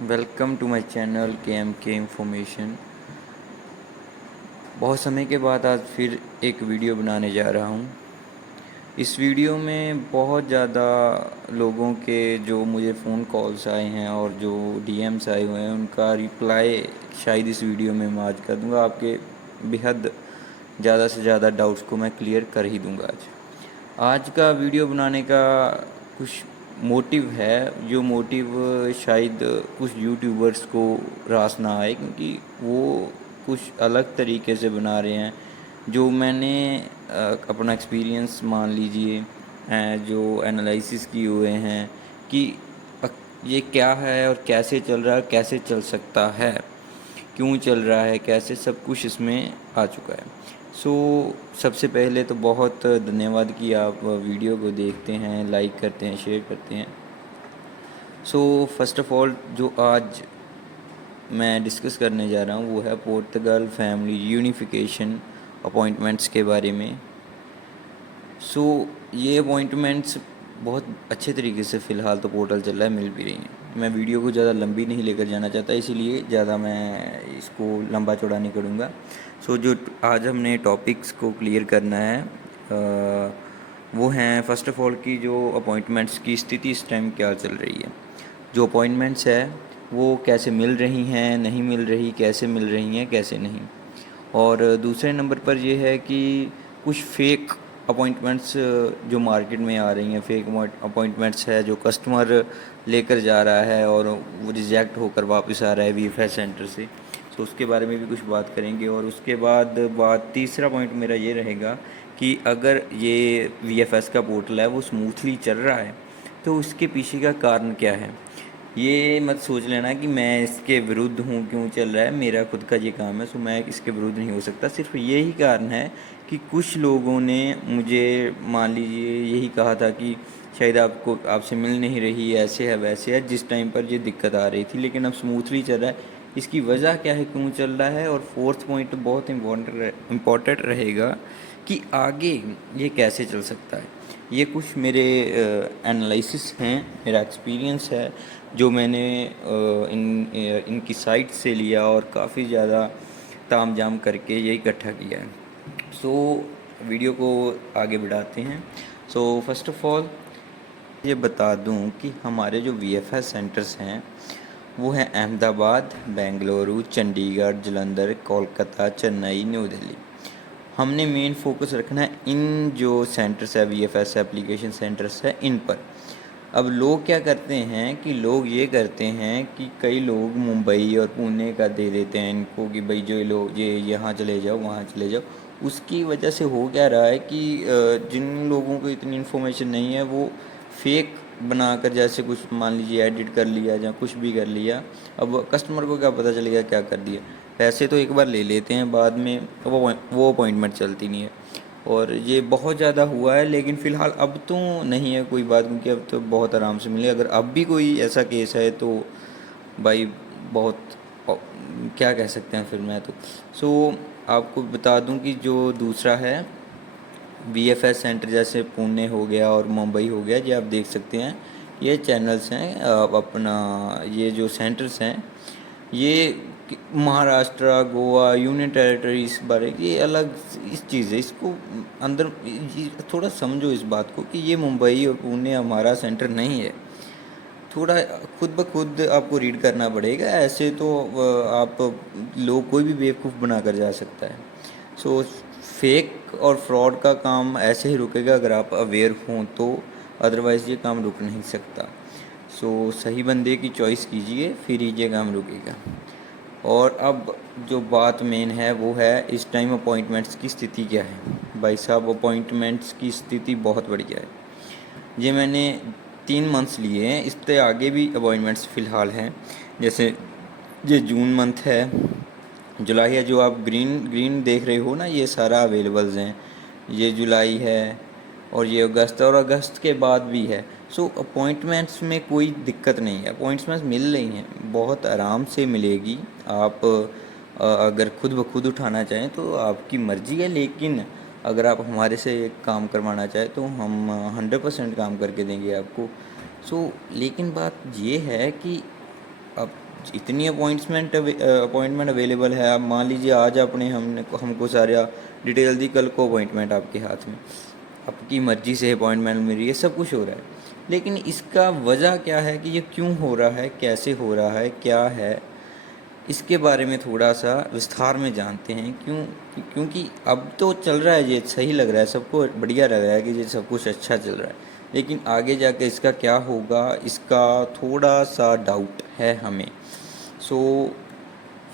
Welcome to my channel के information. बहुत समय के बाद आज फिर एक वीडियो बनाने जा रहा हूँ। इस वीडियो में बहुत ज़्यादा लोगों के जो मुझे फ़ोन कॉल्स आए हैं और जो डीएम्स आए हुए हैं उनका रिप्लाई शायद इस वीडियो में मैं आज कर दूँगा। आपके बेहद ज़्यादा से ज़्यादा डाउट्स को मैं क्लियर कर ही दूँगा आज का वीडियो बनाने का कुछ मोटिव है, जो मोटिव शायद कुछ यूट्यूबर्स को रास ना आए, क्योंकि वो कुछ अलग तरीके से बना रहे हैं। जो मैंने अपना एक्सपीरियंस मान लीजिए, जो एनालिसिस किए हुए हैं कि ये क्या है और कैसे चल रहा है, कैसे चल सकता है, क्यों चल रहा है, कैसे, सब कुछ इसमें आ चुका है। सबसे पहले तो बहुत धन्यवाद कि आप वीडियो को देखते हैं, लाइक करते हैं, शेयर करते हैं। फर्स्ट ऑफ़ ऑल जो आज मैं डिस्कस करने जा रहा हूँ वो है पोर्तुगल फैमिली यूनिफिकेशन अपॉइंटमेंट्स के बारे में। ये अपॉइंटमेंट्स बहुत अच्छे तरीके से फ़िलहाल तो पोर्टल चल रहा है, मिल भी रही हैं। मैं वीडियो को ज़्यादा लंबी नहीं लेकर जाना चाहता, इसीलिए ज़्यादा मैं इसको लंबा चौड़ा नहीं करूँगा। जो आज हमने टॉपिक्स को क्लियर करना है वो हैं फ़र्स्ट ऑफ़ ऑल कि जो अपॉइंटमेंट्स की स्थिति इस टाइम क्या चल रही है, जो अपॉइंटमेंट्स है वो कैसे मिल रही हैं, नहीं मिल रही, कैसे मिल रही हैं, कैसे नहीं। और दूसरे नंबर पर ये है कि कुछ फेक अपॉइंटमेंट्स जो मार्केट में आ रही हैं, फेक अपॉइंटमेंट्स है जो कस्टमर लेकर जा रहा है और वो रिजेक्ट होकर वापस आ रहा है वीएफएस सेंटर से। उसके बारे में भी कुछ बात करेंगे। और उसके बाद तीसरा पॉइंट मेरा ये रहेगा कि अगर ये वीएफएस का पोर्टल है वो स्मूथली चल रहा है तो उसके पीछे का कारण क्या है। ये मत सोच लेना कि मैं इसके विरुद्ध हूँ, क्यों चल रहा है, मेरा खुद का ये काम है सो मैं इसके विरुद्ध नहीं हो सकता। सिर्फ यही कारण है कि कुछ लोगों ने मुझे मान लीजिए यही कहा था कि शायद आपसे मिल नहीं रही, ऐसे है वैसे है, जिस टाइम पर ये दिक्कत आ रही थी, लेकिन अब स्मूथली चल रहा है। इसकी वजह क्या है, क्यों चल रहा है। और फोर्थ पॉइंट बहुत इम्पोर्टेंट रहेगा कि आगे ये कैसे चल सकता है। ये कुछ मेरे एनालिसिस हैं, मेरा एक्सपीरियंस है जो मैंने इनकी साइट से लिया और काफ़ी ज़्यादा ताम झाम करके ये इकट्ठा किया है। वीडियो को आगे बढ़ाते हैं। फर्स्ट ऑफ ऑल ये बता दूं कि हमारे जो वीएफएस सेंटर्स हैं वो हैं अहमदाबाद, बेंगलुरु, चंडीगढ़, जालंधर, कोलकाता, चेन्नई, न्यू दिल्ली। हमने मेन फोकस रखना है इन जो सेंटर्स है, वीएफएस एप्लीकेशन सेंटर्स है, इन पर। अब लोग क्या करते हैं कि लोग ये करते हैं कि कई लोग मुंबई और पुणे का दे देते हैं इनको कि भाई जो लोग ये यहाँ चले जाओ, वहाँ चले जाओ। उसकी वजह से हो क्या रहा है कि जिन लोगों को इतनी इन्फॉर्मेशन नहीं है वो फेक बनाकर, जैसे कुछ मान लीजिए एडिट कर लिया या कुछ भी कर लिया, अब कस्टमर को क्या पता चलेगा क्या कर दिया। पैसे तो एक बार ले लेते हैं, बाद में वो अपॉइंटमेंट चलती नहीं है। और ये बहुत ज़्यादा हुआ है, लेकिन फ़िलहाल अब तो नहीं है कोई बात, क्योंकि अब तो बहुत आराम से मिले। अगर अब भी कोई ऐसा केस है तो भाई बहुत क्या कह सकते हैं फिर मैं तो। आपको बता दूं कि जो दूसरा है वीएफएस सेंटर, जैसे पुणे हो गया और मुंबई हो गया, ये आप देख सकते हैं, ये चैनल्स हैं। अपना ये जो सेंटर्स हैं ये महाराष्ट्र, गोवा, यूनियन टेरिटरी, इस बारे ये अलग इस चीज़ है। इसको अंदर थोड़ा समझो इस बात को कि ये मुंबई और पुणे हमारा सेंटर नहीं है। थोड़ा खुद ब खुद आपको रीड करना पड़ेगा, ऐसे तो आप लोग कोई भी बेवकूफ़ बना कर जा सकता है। फेक और फ्रॉड का काम ऐसे ही रुकेगा अगर आप अवेयर हों तो, अदरवाइज़ ये काम रुक नहीं सकता। सही बंदे की चॉइस कीजिए, फिर ही ये काम रुकेगा। और अब जो बात मेन है वो है इस टाइम अपॉइंटमेंट्स की स्थिति क्या है। भाई साहब, अपॉइंटमेंट्स की स्थिति बहुत बढ़िया है। ये मैंने 3 मंथ्स लिए हैं, इससे आगे भी अपॉइंटमेंट्स फ़िलहाल हैं। जैसे ये जून मंथ है, जुलाई है, जो आप ग्रीन ग्रीन देख रहे हो ना, ये सारा अवेलेबल्स हैं। ये जुलाई है और ये अगस्त, और अगस्त के बाद भी है। अपॉइंटमेंट्स में कोई दिक्कत नहीं है, अपॉइंटमेंट्स मिल रही हैं, बहुत आराम से मिलेगी। आप अगर खुद ब खुद उठाना चाहें तो आपकी मर्ज़ी है, लेकिन अगर आप हमारे से काम करवाना चाहें तो हम 100% काम करके देंगे आपको। लेकिन बात ये है कि अब इतनी अपॉइंटमेंट अवेलेबल है। आप मान लीजिए आज आपने हमको सारा डिटेल दी, कल को अपॉइंटमेंट आपके हाथ में, आपकी मर्ज़ी से अपॉइंटमेंट मिल रही है, सब कुछ हो रहा है। लेकिन इसका वजह क्या है कि ये क्यों हो रहा है, कैसे हो रहा है, क्या है, इसके बारे में थोड़ा सा विस्तार में जानते हैं। क्योंकि अब तो चल रहा है, ये सही लग रहा है, सबको बढ़िया लग रहा है कि ये सब कुछ अच्छा चल रहा है, लेकिन आगे जाके इसका क्या होगा, इसका थोड़ा सा डाउट है हमें। सो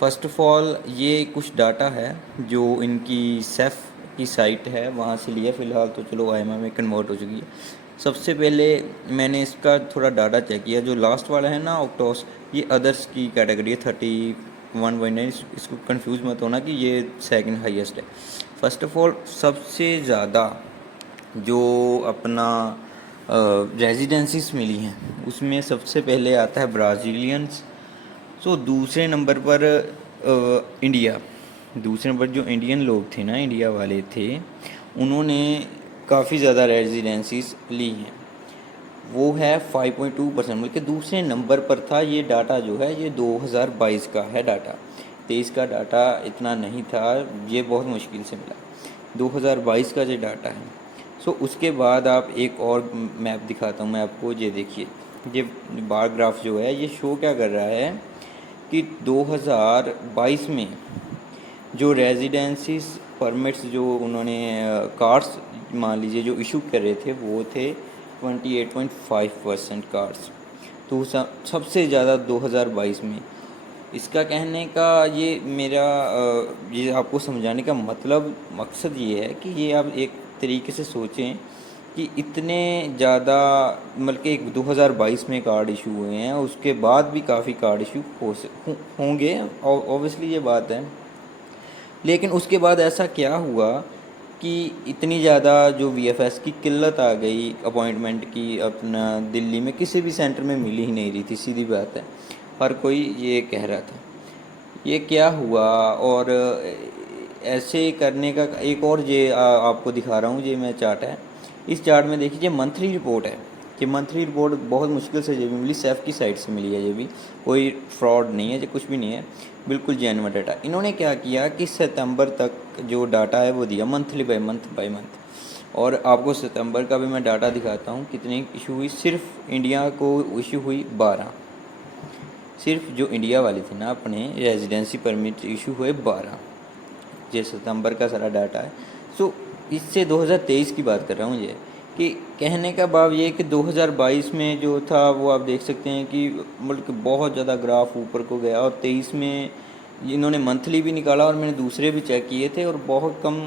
फर्स्ट ऑफ ऑल ये कुछ डाटा है जो इनकी सेफ की साइट है वहाँ से लिया, फ़िलहाल तो चलो आईएमआई में कन्वर्ट हो चुकी है। सबसे पहले मैंने इसका थोड़ा डाटा चेक किया, जो लास्ट वाला है ना ऑक्टोस, ये अदर्स की कैटेगरी है 31.9, इसको कंफ्यूज मत होना कि ये सेकंड हाईएस्ट है। फर्स्ट ऑफ ऑल सबसे ज़्यादा जो अपना रेजिडेंसीज मिली हैं उसमें सबसे पहले आता है ब्राज़ीलियंस। सो दूसरे नंबर पर इंडिया, दूसरे नंबर जो इंडियन लोग थे ना, इंडिया वाले थे, उन्होंने काफ़ी ज़्यादा रेजिडेंसीज ली हैं, वो है 5.2%, बल्कि दूसरे नंबर पर था। ये डाटा जो है ये 2022 का है डाटा, 23 का डाटा इतना नहीं था, ये बहुत मुश्किल से मिला, 2022 का ये डाटा है। सो उसके बाद आप एक और मैप दिखाता हूँ मैं आपको, ये देखिए, ये बार ग्राफ जो है ये शो क्या कर रहा है कि 2022 में जो रेजिडेंसीज परमिट्स जो उन्होंने कार्ड्स मान लीजिए जो इशू कर रहे थे वो थे 28.5% कार्ड्स, तो सबसे ज़्यादा 2022 में। इसका कहने का ये मेरा ये आपको समझाने का मकसद ये है कि ये आप एक तरीके से सोचें कि इतने ज़्यादा बल्कि 2022 में कार्ड इशू हुए हैं, उसके बाद भी काफ़ी कार्ड इशू होंगे, ऑब्वियसली ये बात है। लेकिन उसके बाद ऐसा क्या हुआ कि इतनी ज़्यादा जो वीएफएस की किल्लत आ गई अपॉइंटमेंट की, अपना दिल्ली में किसी भी सेंटर में मिली ही नहीं रही थी, सीधी बात है, हर कोई ये कह रहा था। ये क्या हुआ, और ऐसे करने का एक और ये आपको दिखा रहा हूँ, ये मैं चार्ट है, इस चार्ट में देखिए मंथली रिपोर्ट है। ये मंथली रिपोर्ट बहुत मुश्किल से ये भी मिली, सेफ की साइट से मिली है, ये भी कोई फ्रॉड नहीं है, ये कुछ भी नहीं है, बिल्कुल जेन्युइन डाटा। इन्होंने क्या किया कि सितंबर तक जो डाटा है वो दिया, मंथली बाय मंथ, और आपको सितंबर का भी मैं डाटा दिखाता हूँ कितनी इशू हुई। सिर्फ इंडिया को इशू हुई 12, सिर्फ जो इंडिया वाली थी ना अपने रेजिडेंसी परमिट इशू हुए 12, ये सितंबर का सारा डाटा है। सो इससे 2023 की बात कर रहा हूँ, ये कि कहने का भाव ये कि 2022 में जो था वो आप देख सकते हैं कि मुल्क बहुत ज़्यादा ग्राफ ऊपर को गया, और 23 में इन्होंने मंथली भी निकाला और मैंने दूसरे भी चेक किए थे, और बहुत कम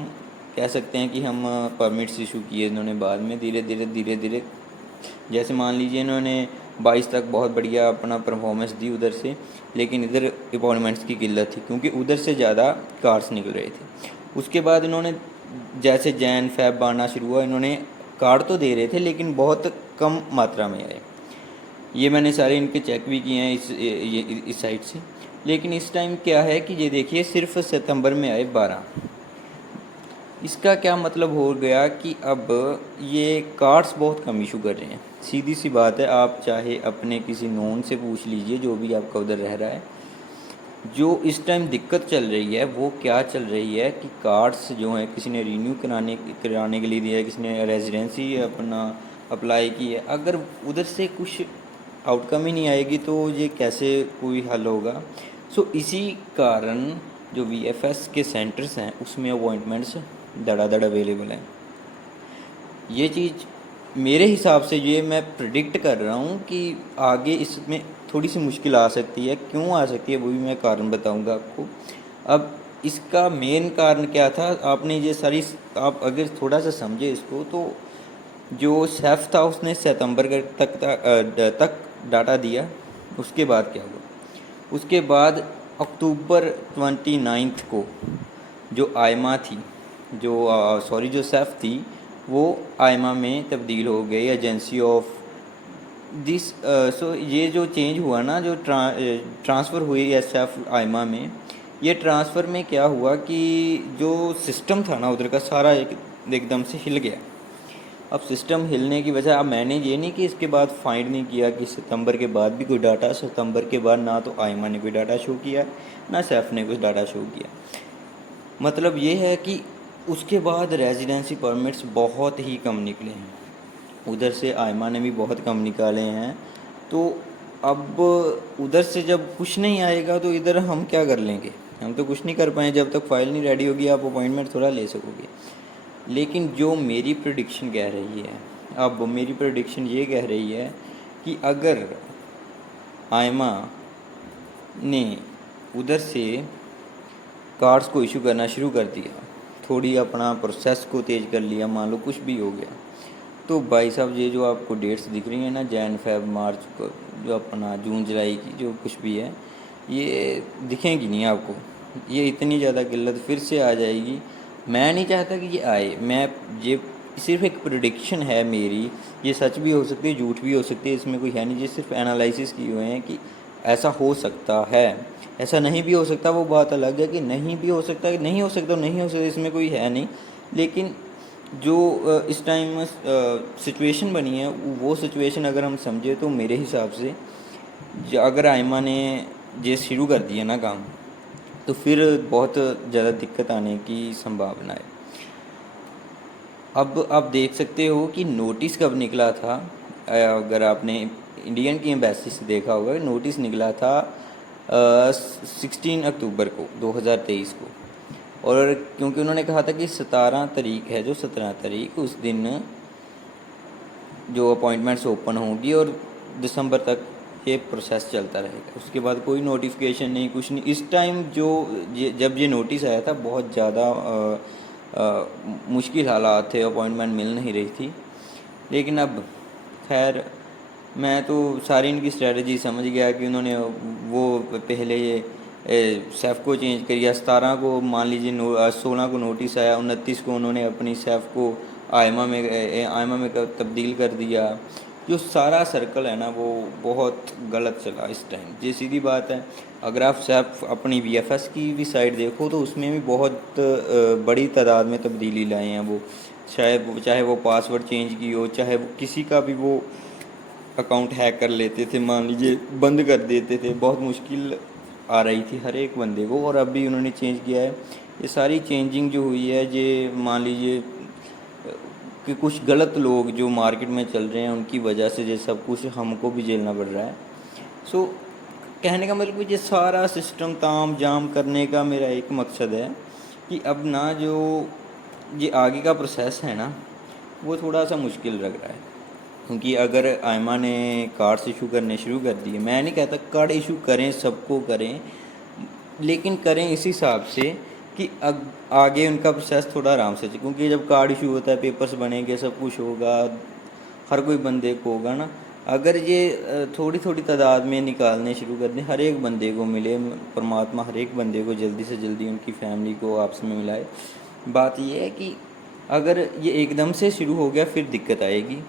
कह सकते हैं कि हम परमिट्स इशू किए इन्होंने बाद में, धीरे धीरे जैसे मान लीजिए इन्होंने 22 तक बहुत बढ़िया अपना परफॉर्मेंस दी उधर से, लेकिन इधर अपॉइंटमेंट्स की किल्लत थी क्योंकि उधर से ज़्यादा कार्ड्स निकल रहे थे। उसके बाद इन्होंने जैसे जैन फेब आना शुरू हुआ, इन्होंने कार्ड तो दे रहे थे लेकिन बहुत कम मात्रा में आए। ये मैंने सारे इनके चेक भी किए हैं इस साइट से। लेकिन इस टाइम क्या है कि ये देखिए सिर्फ सितंबर में आए 12। इसका क्या मतलब हो गया कि अब ये कार्ड्स बहुत कम इशू कर रहे हैं। सीधी सी बात है, आप चाहे अपने किसी नोन से पूछ लीजिए जो भी आपका उधर रह रहा है, जो इस टाइम दिक्कत चल रही है वो क्या चल रही है कि कार्ड्स जो हैं किसी ने रीन्यू कराने के लिए दिया है, किसी ने रेजिडेंसी अपना अप्लाई की है, अगर उधर से कुछ आउटकम ही नहीं आएगी तो ये कैसे कोई हल होगा। सो इसी कारण जो वीएफएस के सेंटर्स हैं उसमें अपॉइंटमेंट्स धड़ाधड़ अवेलेबल हैं। ये चीज़ मेरे हिसाब से ये मैं प्रिडिक्ट कर रहा हूँ कि आगे इसमें थोड़ी सी मुश्किल आ सकती है। क्यों आ सकती है वो भी मैं कारण बताऊँगा आपको। अब इसका मेन कारण क्या था, आपने ये सारी आप अगर थोड़ा सा समझे इसको, तो जो सेफ था उसने सितंबर तक डाटा दिया। उसके बाद क्या हुआ, उसके बाद अक्टूबर 29 को जो आयमा थी, जो सेफ थी वो आयमा में तब्दील हो गई, एजेंसी ऑफ दिस। सो ये जो चेंज हुआ ना, जो ट्रांसफ़र हुई एस एफ आयमा में, ये ट्रांसफ़र में क्या हुआ कि जो सिस्टम था ना उधर का सारा एकदम से हिल गया। अब सिस्टम हिलने की वजह, अब मैंने ये नहीं कि इसके बाद फाइंड नहीं किया कि सितंबर के बाद भी कोई डाटा, सितंबर के बाद ना तो आयमा ने कोई डाटा शो किया ना सैफ ने कुछ डाटा शो किया। मतलब ये है कि उसके बाद रेजिडेंसी परमिट्स बहुत ही कम निकले हैं, उधर से आयमा ने भी बहुत कम निकाले हैं। तो अब उधर से जब कुछ नहीं आएगा तो इधर हम क्या कर लेंगे, हम तो कुछ नहीं कर पाए, जब तक फाइल नहीं रेडी होगी आप अपॉइंटमेंट थोड़ा ले सकोगे। लेकिन जो मेरी प्रेडिक्शन कह रही है, अब मेरी प्रेडिक्शन ये कह रही है कि अगर आयमा ने उधर से कार्ड्स को इशू करना शुरू कर दिया, थोड़ी अपना प्रोसेस को तेज़ कर लिया, मान लो कुछ भी हो गया, तो भाई साहब ये जो आपको डेट्स दिख रही हैं ना, जैन फेब मार्च को, जो अपना जून जुलाई की जो कुछ भी है, ये दिखेंगी नहीं आपको। ये इतनी ज़्यादा किल्लत फिर से आ जाएगी। मैं नहीं चाहता कि ये आए, मैं ये सिर्फ एक प्रेडिक्शन है मेरी, ये सच भी हो सकती है झूठ भी हो सकती है, इसमें कोई है नहीं, ये सिर्फ एनालिसिस किए हुए हैं कि ऐसा हो सकता है, ऐसा नहीं भी हो सकता, वो बात अलग है कि नहीं भी हो सकता, नहीं हो सकता, नहीं हो सकता, इसमें कोई है नहीं। लेकिन जो इस टाइम सिचुएशन बनी है, वो सिचुएशन अगर हम समझे तो मेरे हिसाब से अगर आयमा ने ये शुरू कर दिया ना काम, तो फिर बहुत ज़्यादा दिक्कत आने की संभावना है। अब आप देख सकते हो कि नोटिस कब निकला था, अगर आपने इंडियन की एम्बेसी से देखा होगा, नोटिस निकला था 16 अक्टूबर को 2023 को। और क्योंकि उन्होंने कहा था कि 17 तारीख है, जो 17 तारीख, उस दिन जो अपॉइंटमेंट्स ओपन होंगी और दिसंबर तक ये प्रोसेस चलता रहेगा। उसके बाद कोई नोटिफिकेशन नहीं, कुछ नहीं। इस टाइम जब ये नोटिस आया था, बहुत ज़्यादा मुश्किल हालात थे, अपॉइंटमेंट मिल नहीं रही थी। लेकिन अब खैर मैं तो सारी इनकी स्ट्रेटजी समझ गया कि उन्होंने वो पहले सेफ को चेंज किया, 17 को मान लीजिए 16 को नोटिस आया, 29 को उन्होंने अपनी सेफ को आयमा में तब्दील कर दिया। जो सारा सर्कल है ना, वो बहुत गलत चला इस टाइम। ये सीधी बात है, अगर आप सेफ अपनी वीएफएस की भी साइड देखो तो उसमें भी बहुत बड़ी तादाद में तब्दीली लाए हैं वो, चाहे वो पासवर्ड चेंज की हो, चाहे वो किसी का भी वो अकाउंट हैक कर लेते थे, मान लीजिए बंद कर देते थे, बहुत मुश्किल आ रही थी हर एक बंदे को। और अब भी उन्होंने चेंज किया है। ये सारी चेंजिंग जो हुई है, ये मान लीजिए कि कुछ गलत लोग जो मार्केट में चल रहे हैं, उनकी वजह से ये सब कुछ हमको भी झेलना पड़ रहा है। सो कहने का मतलब ये सारा सिस्टम ताम जाम करने का मेरा एक मकसद है कि अब ना जो ये आगे का प्रोसेस है ना, वो थोड़ा सा मुश्किल लग रहा है। क्योंकि अगर आयमा ने कार्ड्स इशू करने शुरू कर दिए, मैं नहीं कहता कार्ड इशू करें, सबको करें, लेकिन करें इस हिसाब से कि आगे उनका प्रोसेस थोड़ा आराम से चले। क्योंकि जब कार्ड इशू होता है, पेपर्स बनेंगे, सब कुछ होगा, हर कोई बंदे को होगा ना। अगर ये थोड़ी थोड़ी तादाद में निकालने शुरू कर दें, हर एक बंदे को मिले, परमात्मा हर एक बंदे को जल्दी से जल्दी उनकी फैमिली को आपस में मिलाए। बात ये है कि अगर ये एकदम से शुरू हो गया फिर दिक्कत आएगी।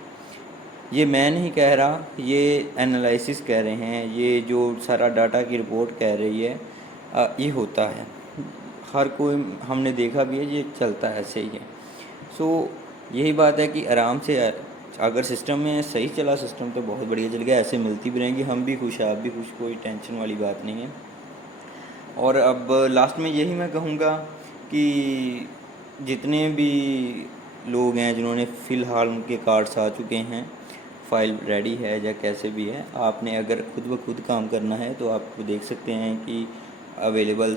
ये मैं नहीं कह रहा, ये एनालिसिस कह रहे हैं, ये जो सारा डाटा की रिपोर्ट कह रही है, ये होता है, हर कोई हमने देखा भी है, ये चलता है, ऐसे ही है। सो यही बात है कि आराम से अगर सिस्टम में सही चला सिस्टम तो बहुत बढ़िया चल गया, ऐसे मिलती भी रहेंगी, हम भी खुश, आप भी खुश, कोई टेंशन वाली बात नहीं है। और अब लास्ट में यही मैं कहूँगा कि जितने भी लोग हैं जिन्होंने फ़िलहाल उनके कार्ड्स आ चुके हैं, फ़ाइल रेडी है या कैसे भी है, आपने अगर खुद ब खुद काम करना है तो आप देख सकते हैं कि अवेलेबल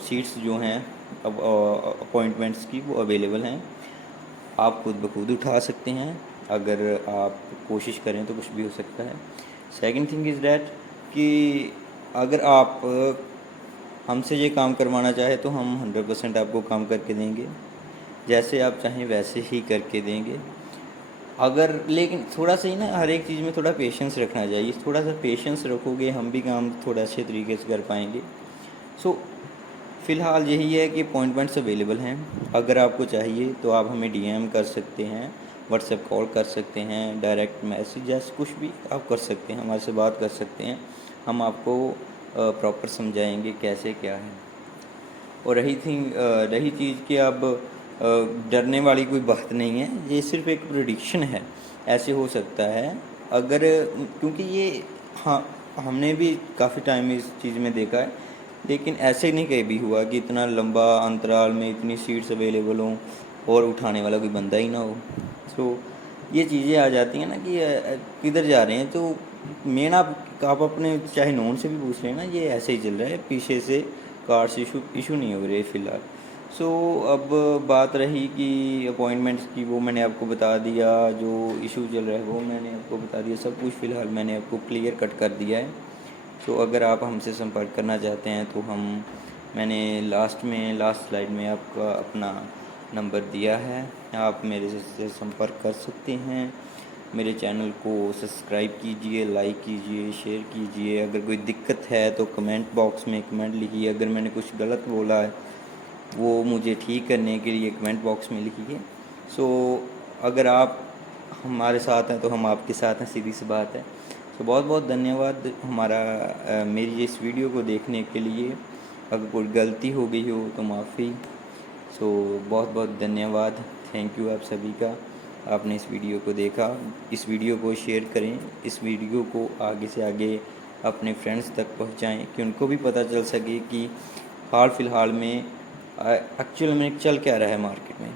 सीट्स जो हैं अब अपॉइंटमेंट्स की, वो अवेलेबल हैं, आप खुद ब खुद उठा सकते हैं। अगर आप कोशिश करें तो कुछ भी हो सकता है। सेकंड थिंग इज़ डैट कि अगर आप हमसे ये काम करवाना चाहे तो हम 100% आपको काम करके देंगे, जैसे आप चाहें वैसे ही करके देंगे। अगर लेकिन थोड़ा सा ही ना, हर एक चीज़ में थोड़ा पेशेंस रखना चाहिए, थोड़ा सा पेशेंस रखोगे हम भी काम थोड़ा अच्छे तरीके से कर पाएंगे। सो फ़िलहाल यही है कि अपॉइंटमेंट्स अवेलेबल हैं, अगर आपको चाहिए तो आप हमें डीएम कर सकते हैं, व्हाट्सएप कॉल कर सकते हैं, डायरेक्ट मैसेज, जैसे कुछ भी आप कर सकते हैं, हमारे से बात कर सकते हैं, हम आपको प्रॉपर समझाएंगे कैसे क्या है। और रही चीज़ कि अब डरने वाली कोई बात नहीं है, ये सिर्फ एक प्रेडिक्शन है, ऐसे हो सकता है अगर, क्योंकि ये, हाँ, हमने भी काफ़ी टाइम इस चीज़ में देखा है, लेकिन ऐसे नहीं कभी हुआ कि इतना लंबा अंतराल में इतनी सीट्स अवेलेबल हों और उठाने वाला कोई बंदा ही ना हो। सो ये चीज़ें आ जाती हैं ना कि किधर जा रहे हैं, तो मेन आप अपने चाहे नॉन से भी पूछ लें ना, ये ऐसे ही चल रहा है, पीछे से कार्ड्स इशू नहीं हो रहे फ़िलहाल। सो अब बात रही कि अपॉइंटमेंट्स की, वो मैंने आपको बता दिया, जो इशू चल रहा है वो मैंने आपको बता दिया, सब कुछ फ़िलहाल मैंने आपको क्लियर कट कर दिया है। सो अगर आप हमसे संपर्क करना चाहते हैं तो मैंने लास्ट स्लाइड में आपका अपना नंबर दिया है, आप मेरे से संपर्क कर सकते हैं। मेरे चैनल को सब्सक्राइब कीजिए, लाइक कीजिए, शेयर कीजिए। अगर कोई दिक्कत है तो कमेंट बॉक्स में कमेंट लिखिए, अगर मैंने कुछ गलत बोला है वो मुझे ठीक करने के लिए कमेंट बॉक्स में लिखिए। सो अगर आप हमारे साथ हैं तो हम आपके साथ हैं, सीधी सी बात है। सो बहुत बहुत धन्यवाद मेरी इस वीडियो को देखने के लिए। अगर कोई गलती हो गई हो तो माफ़ी। सो बहुत बहुत धन्यवाद, थैंक यू आप सभी का, आपने इस वीडियो को देखा। इस वीडियो को शेयर करें, इस वीडियो को आगे से आगे अपने फ्रेंड्स तक पहुंचाएं कि उनको भी पता चल सके कि हाल फ़िलहाल में एक्चुअल में चल क्या रहा है मार्केट में।